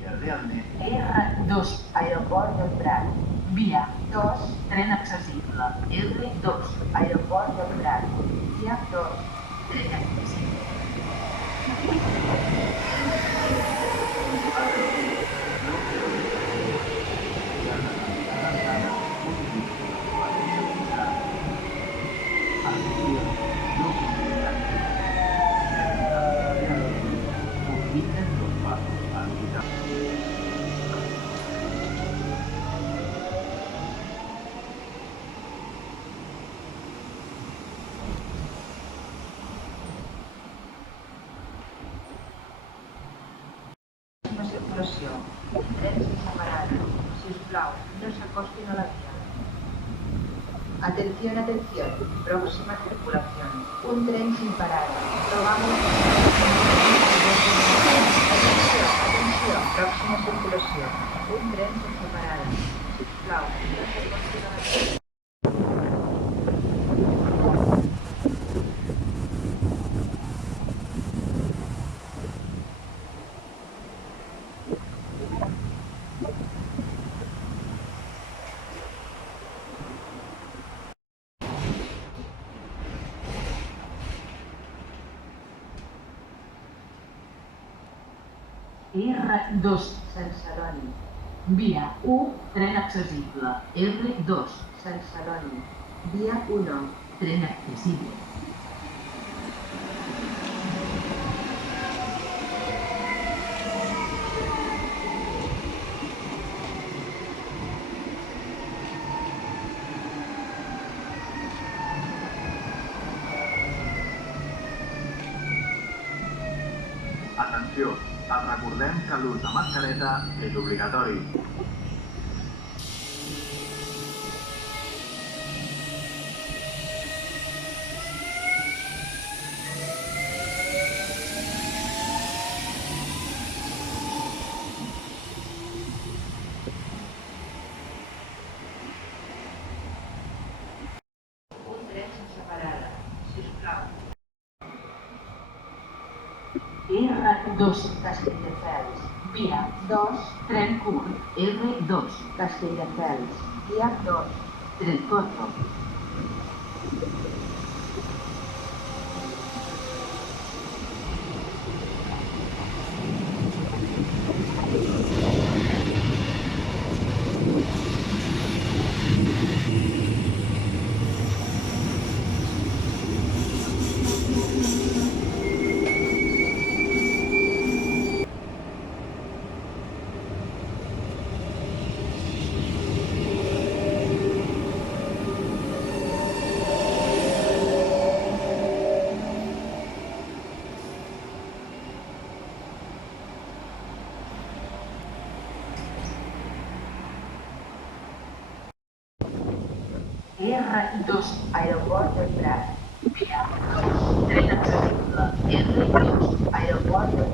que realment... R2, Aeroport del Prat. via 2, tren accessible. R2, Aeroport del Prat. Via 2, tren accessible. circulació. Tren sense parada. Si us plau, no s'acostin a la via. Atención, atención. Próxima circulación. Un tren sin parada. Rogamos... Atenció, atenció. Próxima circulació. Un tren sense parada. Si us plau, no s'acostin a la via. R2, Sant Celoni. via 1, tren accessible. R2, Sant Celoni. Via 1. tren accessible. Atenció, els recordem que l'ús de mascareta és obligatori. Un tren sense parada. Si us plau. R2, Castelldefels. via 2, tren curt. R2, Castelldefels. Via 2. tren corto. R2, Aeroport del Prat. via 2, tren accessible. R2, Aeroport del